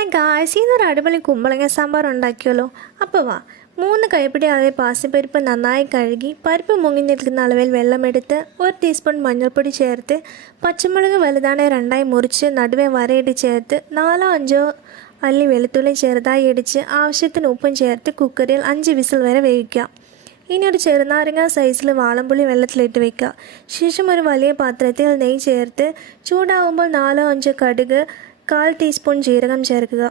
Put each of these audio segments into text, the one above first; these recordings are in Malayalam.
ഹായ് ഗായ്സ്, ഇന്നൊരു അടിപൊളി കുമ്പളങ്ങ സാമ്പാർ ഉണ്ടാക്കിയല്ലോ. അപ്പോൾ വാ, 3 കൈപ്പിടി അളവിൽ പാസിപ്പരിപ്പ് നന്നായി കഴുകി പരിപ്പ് മുങ്ങി നിൽക്കുന്ന അളവിൽ വെള്ളമെടുത്ത് 1 ടീസ്പൂൺ മഞ്ഞൾപ്പൊടി ചേർത്ത് പച്ചമുളക് വലുതാണെ 2ആയി മുറിച്ച് നടുവേ വരയിട്ട് ചേർത്ത് 4-5 അല്ലി വെളുത്തുള്ളി ചെറുതായി ഇടിച്ച് ആവശ്യത്തിന് ഉപ്പും ചേർത്ത് കുക്കറിൽ 5 വിസിൽ വരെ വേവിക്കാം. ഇനി ഒരു ചെറുനാരങ്ങ സൈസിൽ വാളംപുളി വെള്ളത്തിലിട്ട് വെക്കുക. ശേഷം ഒരു വലിയ പാത്രത്തിൽ നെയ്യ് ചേർത്ത് ചൂടാവുമ്പോൾ 4-5 കടുക്, 1/4 ടീസ്പൂൺ ജീരകം ചേർക്കുക.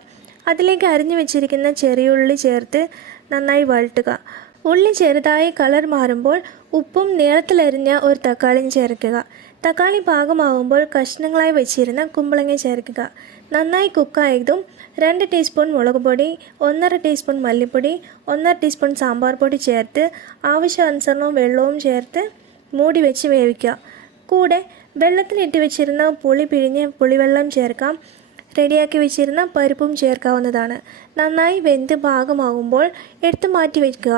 അതിലേക്ക് അരിഞ്ഞു വെച്ചിരിക്കുന്ന ചെറിയുള്ളി ചേർത്ത് നന്നായി വഴറ്റുക. ഉള്ളി ചെറുതായി കളർ മാറുമ്പോൾ ഉപ്പും നീളത്തിലരിഞ്ഞ ഒരു തക്കാളിയും ചേർക്കുക. തക്കാളി പാകമാകുമ്പോൾ കഷ്ണങ്ങളായി വെച്ചിരുന്ന കുമ്പളങ്ങ ചേർക്കുക. നന്നായി കുക്കായതും 2 ടീസ്പൂൺ മുളക് പൊടി, 1/2 ടീസ്പൂൺ മല്ലിപ്പൊടി, 1/2 ടീസ്പൂൺ സാമ്പാർ പൊടി ചേർത്ത് ആവശ്യാനുസരണം വെള്ളവും ചേർത്ത് മൂടി വെച്ച് വേവിക്കുക. കൂടെ വെള്ളത്തിലിട്ട് വെച്ചിരുന്ന പുളി പിഴിഞ്ഞ് പുളിവെള്ളം ചേർക്കാം. റെഡിയാക്കി വെച്ചിരുന്ന പരിപ്പും ചേർക്കാവുന്നതാണ്. നന്നായി വെന്ത് പാകമാകുമ്പോൾ എടുത്തു മാറ്റി വയ്ക്കുക.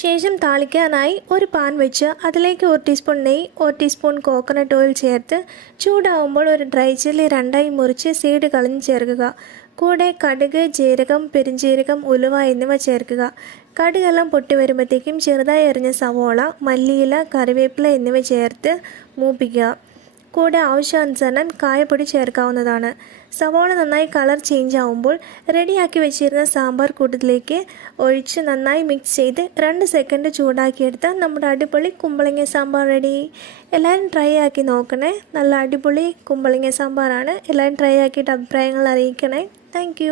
ശേഷം താളിക്കാനായി ഒരു പാൻ വെച്ച് അതിലേക്ക് 1 ടീസ്പൂൺ നെയ്യ്, 1 ടീസ്പൂൺ കോക്കനട്ട് ഓയിൽ ചേർത്ത് ചൂടാവുമ്പോൾ ഒരു ഡ്രൈ ചില്ലി 2ആയി മുറിച്ച് സീഡ് കളഞ്ഞ് ചേർക്കുക. കൂടെ കടുക്, ജീരകം, പെരുംജീരകം, ഉലുവ എന്നിവ ചേർക്കുക. കടുകെല്ലാം പൊട്ടി വരുമ്പോഴത്തേക്കും ചെറുതായി അരിഞ്ഞ സവോള, മല്ലിയില, കറിവേപ്പില എന്നിവ ചേർത്ത് മൂപ്പിക്കുക. കൂടെ ആവശ്യാനുസരണം കായപ്പൊടി ചേർക്കാവുന്നതാണ്. സവോള നന്നായി കളർ ചേഞ്ച് ആവുമ്പോൾ റെഡിയാക്കി വെച്ചിരുന്ന സാമ്പാർ കൂട്ടത്തിലേക്ക് ഒഴിച്ച് നന്നായി മിക്സ് ചെയ്ത് 2 സെക്കൻഡ് ചൂടാക്കിയെടുത്താൽ നമ്മുടെ അടിപൊളി കുമ്പളങ്ങ സാമ്പാർ റെഡി. എല്ലാവരും ട്രൈ ആക്കി നോക്കണേ. നല്ല അടിപൊളി കുമ്പളങ്ങ സാമ്പാറാണ്. എല്ലാവരും ട്രൈ ആക്കിയിട്ട് അഭിപ്രായങ്ങൾ അറിയിക്കണേ. താങ്ക്